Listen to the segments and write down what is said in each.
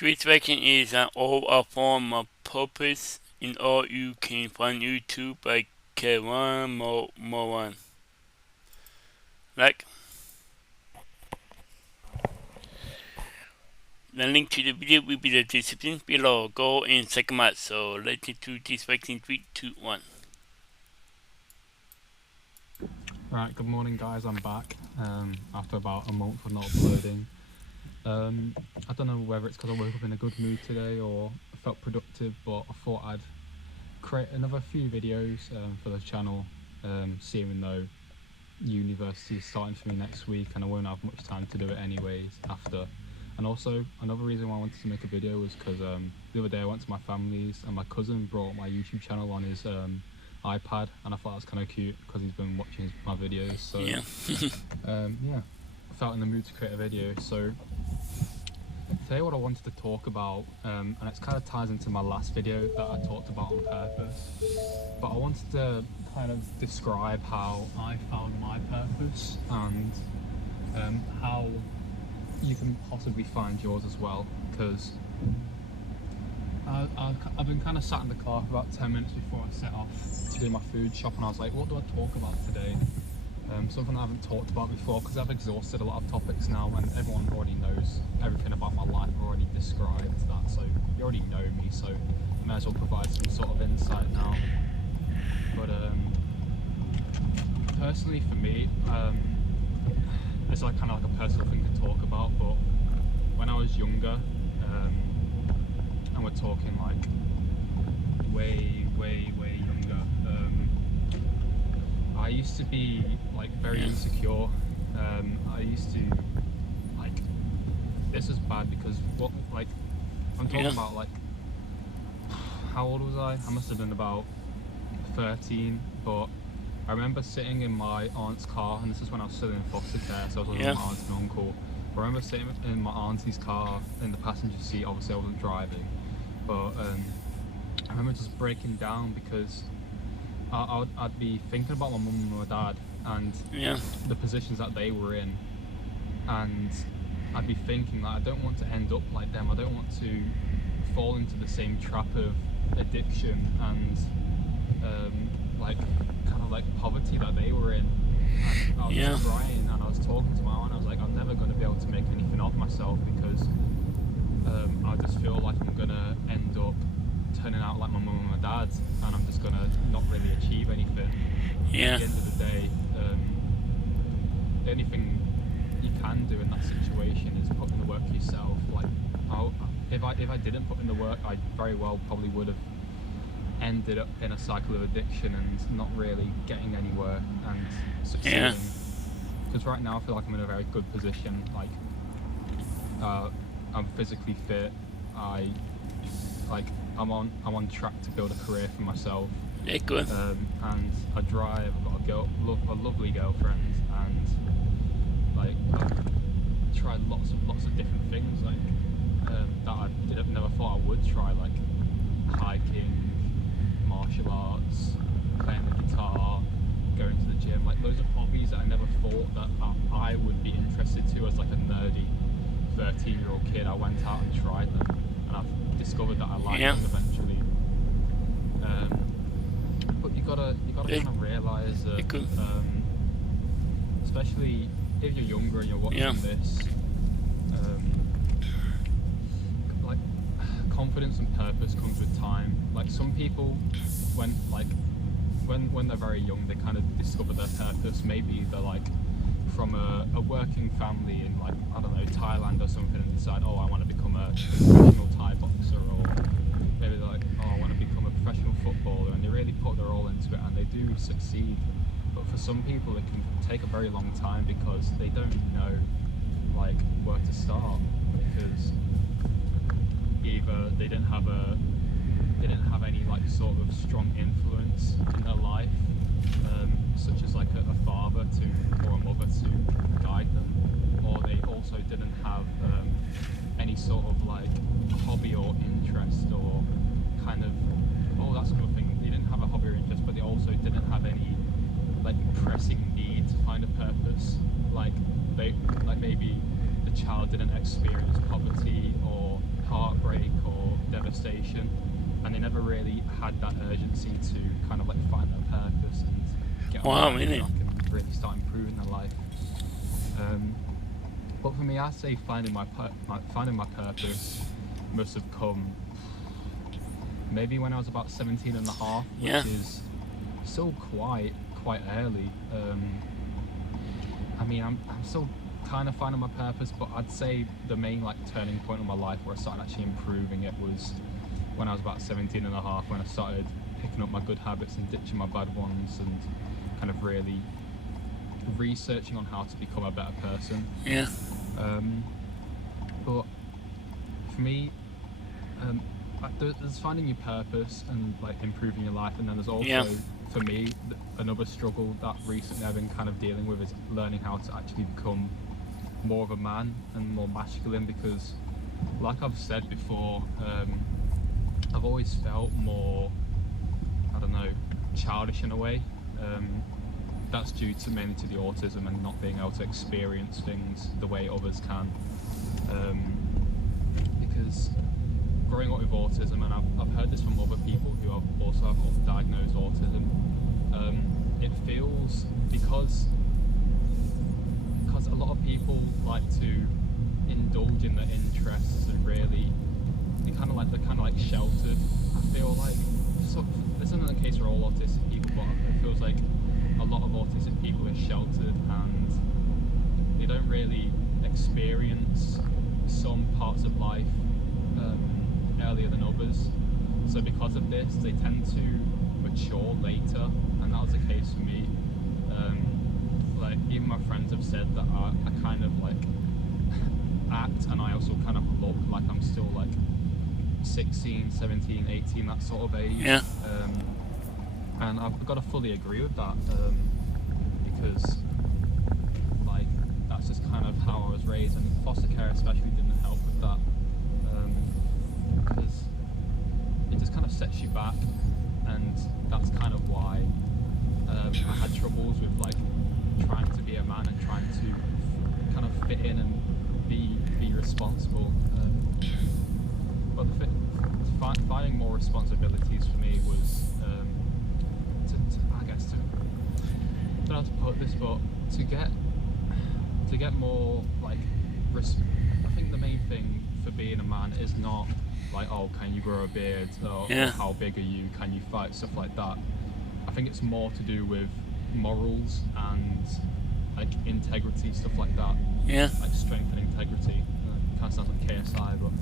Satisfaction is an all a form of purpose in all you can find YouTube by Kevin Moran. Like the link to the video will be the description below. Go and check them out. So let's get to Satisfaction 3, 2, 1. Right, good morning guys, I'm back after about a month of not uploading. I don't know whether it's because I woke up in a good mood today or I felt productive, but I thought I'd create another few videos for the channel, seeing though university is starting for me next week and I won't have much time to do it anyways after. And also, another reason why I wanted to make a video was because the other day I went to my family's and my cousin brought my YouTube channel on his iPad, and I thought that was kind of cute because he's been watching my videos. So Yeah. yeah, I felt in the mood to create a video. So today what I wanted to talk about, and it kind of ties into my last video that I talked about on purpose, but I wanted to kind of describe how I found my purpose and how you can possibly find yours as well, because I've been kind of sat in the car for about 10 minutes before I set off to do my food shop, and I was like, what do I talk about today? Something I haven't talked about before, because I've exhausted a lot of topics now and everyone already knows everything about my life. I've already described that, so you already know me, so I may as well provide some sort of insight now. But personally for me, it's like kind of like a personal thing to talk about, but when I was younger, and we're talking like way younger, I used to be like very insecure. I used to like, this is bad because what, like, I'm talking about like, how old was I? I must have been about 13, but I remember sitting in my aunt's car, and this is when I was still in foster care, so I was with my aunt and uncle. I remember sitting in my auntie's car in the passenger seat. Obviously I wasn't driving, but I remember just breaking down because I'd be thinking about my mum and my dad and the positions that they were in, and I'd be thinking that I don't want to end up like them. I don't want to fall into the same trap of addiction and like kind of like poverty that they were in. And I was just crying, and I was talking to my aunt. I was like, I'm never going to be able to make anything of myself because I just feel like I'm going to end up turning out like my mum and my dad, and I'm just going to not really achieve anything. At the end of the day, the only thing you can do in that situation is put in the work yourself. Like, if I didn't put in the work, I very well probably would have ended up in a cycle of addiction and not really getting anywhere and succeeding. Because right now I feel like I'm in a very good position. Like, I'm physically fit. I'm on track to build a career for myself. Yeah, good. And I drive. I've got a lovely girlfriend, and like I've tried lots of different things like that I never thought I would try, like hiking, martial arts, playing the guitar, going to the gym. Like, those are hobbies that I never thought that I would be interested to as like a nerdy 13-year-old kid. I went out and tried them, and I've discovered that I like them eventually. But you gotta kind of realise that, especially if you're younger and you're watching this, like, confidence and purpose comes with time. Like, some people, when they're very young, they kind of discover their purpose. Maybe they're like from a working family in, like, I don't know, Thailand or something, and decide, oh, I want to become a professional Thai boxer, or maybe they're like, oh, I want to become a professional footballer, and they really put their all into it and they do succeed. But for some people it can take a very long time because they don't know like where to start, because either they didn't have any like sort of strong influence in their life, such as like a father or a mother to guide them, or they also didn't have any sort of like hobby or interest or kind of, oh, that's another thing, they didn't have a hobby or interest, but they also didn't have any like pressing need to find a purpose. Like maybe the child didn't experience poverty or manifestation, and they never really had that urgency to kind of like find their purpose and get on the Wow, right really? track and really start improving their life. But for me, I'd say finding my purpose must have come maybe when I was about 17 and a half, which Yeah. is still quite early. I mean, I'm still kind of finding my purpose, but I'd say the main like turning point of my life where I started actually improving it was when I was about 17 and a half, when I started picking up my good habits and ditching my bad ones, and kind of really researching on how to become a better person. Yeah. But for me, there's finding your purpose and like improving your life, and then there's also, Yeah. for me, another struggle that recently I've been kind of dealing with is learning how to actually become more of a man and more masculine, because like I've said before, I've always felt more, I don't know, childish in a way. That's due to mainly to the autism and not being able to experience things the way others can. Because growing up with autism, and I've heard this from other people who also have diagnosed autism, it feels, because a lot of people like to indulge in their interests and really they're kind of like sheltered. I feel like, so this isn't the case for all autistic people, but it feels like a lot of autistic people are sheltered and they don't really experience some parts of life earlier than others. So because of this, they tend to mature later, and that was the case for me. Like even my friends have said that I kind of like act, and I also kind of look like I'm still like 16, 17, 18, that sort of age. Yeah. And I've got to fully agree with that, because like that's just kind of how I was raised, and foster care especially didn't help with that, because it just kind of sets you back, and that's kind of why I had troubles with like trying to be a man and trying to kind of fit in and be responsible. But finding more responsibilities for me was, I guess, I don't know how to put this, but to get more like I think the main thing for being a man is not like, oh, can you grow a beard, or how big are you, can you fight, stuff like that. I think it's more to do with morals and like integrity, stuff like that. Yeah. Like strength and integrity. Kind of sounds like KSI, but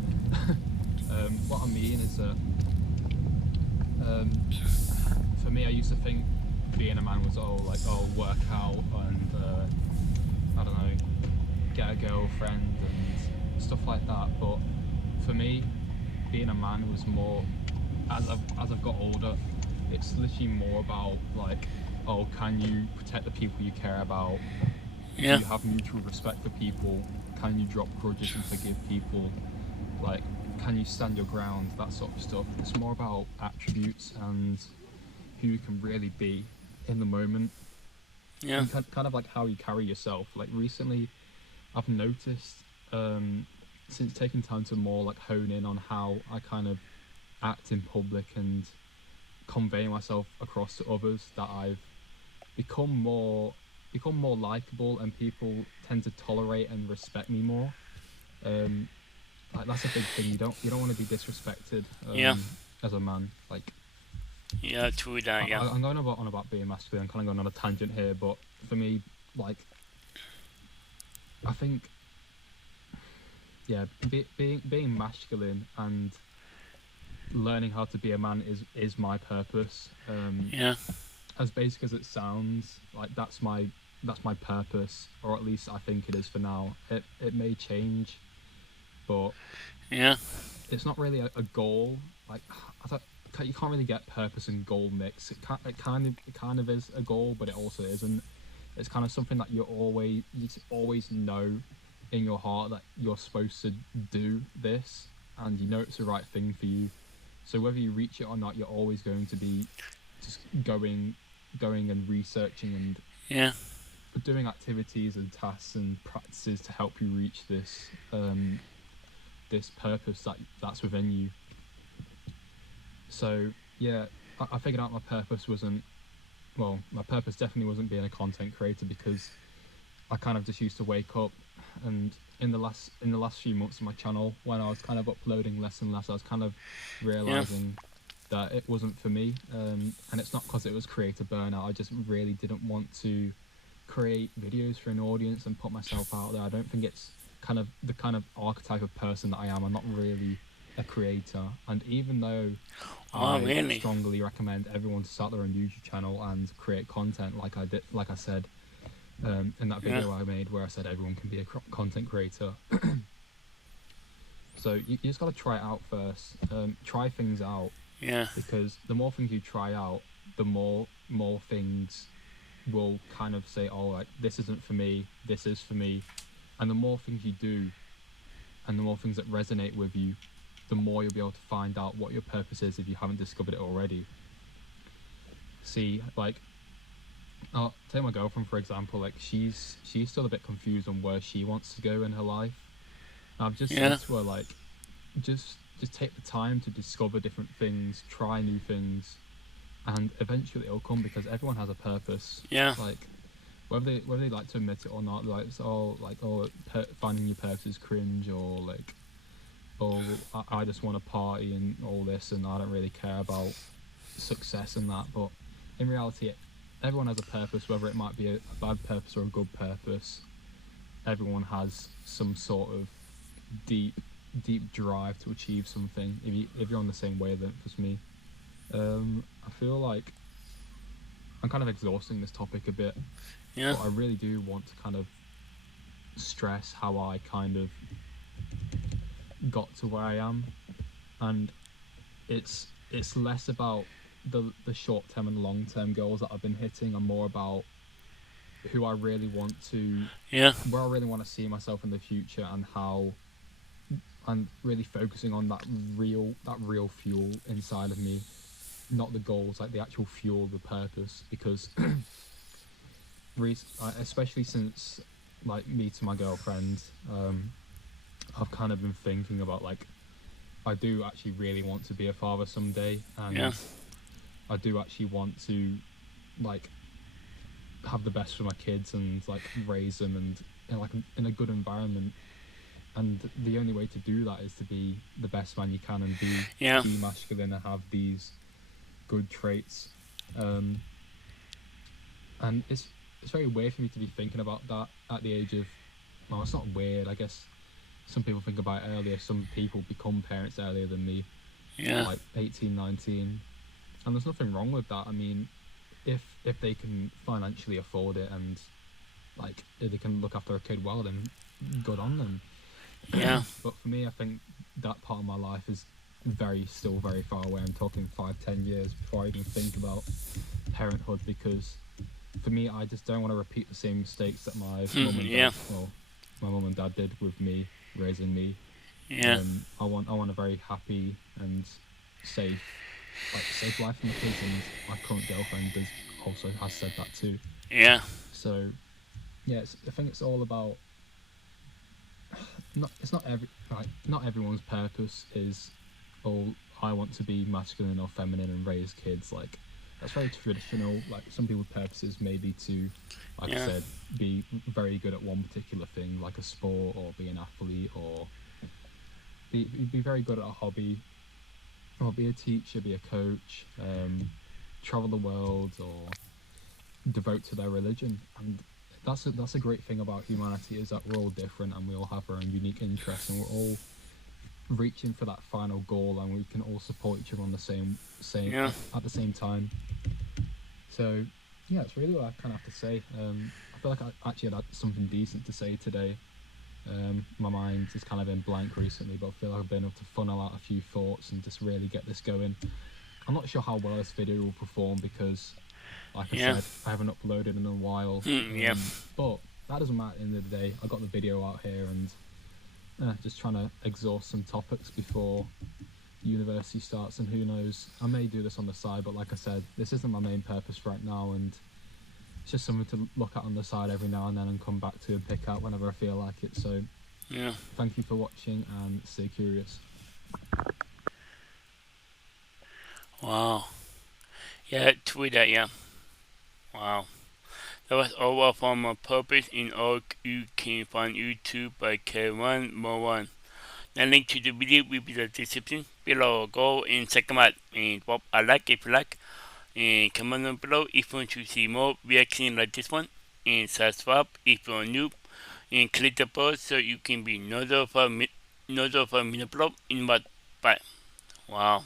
what I mean is that for me, I used to think being a man was work out and I don't know, get a girlfriend and stuff like that. But for me, being a man was more, as I've got older, it's literally more about like, oh, can you protect the people you care about? Yeah. Do you have mutual respect for people? Can you drop grudges and forgive people? Like, can you stand your ground? That sort of stuff. It's more about attributes and who you can really be in the moment. Yeah. And kind of like how you carry yourself. Like recently, I've noticed, since taking time to more like hone in on how I kind of act in public and convey myself across to others, that I've become more likable, and people tend to tolerate and respect me more. Like that's a big thing. You don't want to be disrespected as a man. Like Yeah, true that, yeah. I'm going on about being masculine. I'm kind of going on a tangent here, but for me, like I think, yeah, being masculine and learning how to be a man is my purpose. Yeah. As basic as it sounds, like that's my purpose, or at least I think it is for now. It may change, but Yeah. it's not really a goal. Like you can't really get purpose and goal mixed. It kind of is a goal, but it also isn't. It's kind of something that you always know in your heart that you're supposed to do this, and you know it's the right thing for you. So whether you reach it or not, you're always going to be just going and researching and Yeah. doing activities and tasks and practices to help you reach this this purpose that's within you. So yeah, I figured out my purpose wasn't, well, my purpose definitely wasn't being a content creator, because I kind of just used to wake up, and in the last few months of my channel, when I was kind of uploading less and less, I was kind of Yeah. realizing that it wasn't for me. And it's not because it was creator burnout. I just really didn't want to create videos for an audience and put myself out there. I don't think it's kind of the kind of archetype of person that I am. I'm not really a creator. And even though Oh, I really? strongly recommend everyone to start their own YouTube channel and create content, like I said in that Yeah. video I made where I said everyone can be a content creator. So you just got to try it out first. Try things out, Yeah. because the more things you try out, the more things will kind of say, oh, like, this isn't for me, this is for me. And the more things you do, and the more things that resonate with you, the more you'll be able to find out what your purpose is if you haven't discovered it already. See, like, take my girlfriend for example. Like, she's still a bit confused on where she wants to go in her life. And I've just said Yeah. to her, like, just take the time to discover different things, try new things, and eventually it'll come, because everyone has a purpose. Yeah. Like, whether they like to admit it or not, like, it's all like, oh, finding your purpose is cringe, or like, oh, I just want to party and all this, and I don't really care about success and that. But in reality, everyone has a purpose, whether it might be a bad purpose or a good purpose. Everyone has some sort of deep deep drive to achieve something, if you're on the same wavelength as me. I feel like I'm kind of exhausting this topic a bit, Yeah. but I really do want to kind of stress how I kind of got to where I am. And it's less about the short term and long term goals that I've been hitting, and more about who I really want to Yeah. where I really want to see myself in the future, and how, and really focusing on that real fuel inside of me, not the goals, like the actual fuel, the purpose. Because especially since, like, meeting my girlfriend, I've kind of been thinking about, like, I do actually really want to be a father someday, Yeah. and I do actually want to, like, have the best for my kids, and like raise them, and in a good environment. And the only way to do that is to be the best man you can, and Yeah. be masculine, and have these good traits. Um, and it's very weird for me to be thinking about that at the age of, well, it's not weird, I guess. Some people think about it earlier. Some people become parents earlier than me, Yeah. like 18, 19. And there's nothing wrong with that. I mean, if they can financially afford it, and like if they can look after a kid well, then good on them. Yeah. But for me, I think that part of my life is still very far away. I'm talking 5-10 years before I even think about parenthood, because for me, I just don't want to repeat the same mistakes that Yeah. my mum and dad did with me raising me. Yeah. I want a very happy and safe life for my kids, and my current girlfriend has said that too. Yeah. So yeah, I think it's all about, not everyone's purpose is, oh, I want to be masculine or feminine and raise kids. Like, that's very traditional. Like, some people's purposes may be to, like I Yeah. said, be very good at one particular thing, like a sport, or be an athlete, or be very good at a hobby, or be a teacher, be a coach, travel the world, or devote to their religion. And that's a great thing about humanity, is that we're all different, and we all have our own unique interests, and we're all reaching for that final goal, and we can all support each other on the same Yeah. at the same time. So yeah, that's really what I kind of have to say. I feel like I actually had something decent to say today. My mind has kind of been blank recently, but I feel like I've been able to funnel out a few thoughts and just really get this going. I'm not sure how well this video will perform, because, like I Yeah. said, I haven't uploaded in a while. Yeah. But that doesn't matter at the end of the day. I got the video out here, and just trying to exhaust some topics before university starts. And who knows, I may do this on the side, but like I said, this isn't my main purpose right now, and it's just something to look at on the side every now and then, and come back to and pick out whenever I feel like it. So Yeah. thank you for watching, and stay curious. Wow. Yeah, tweet that, yeah. Wow. That was all from a purpose in all you can find YouTube by K1 Mo1. The link to the video will be the description below. Go and check them out and pop a like if you like. And comment down below if you want to see more reactions like this one. And subscribe if you're new. And click the bell so you can be notified when I upload in my bye. Wow.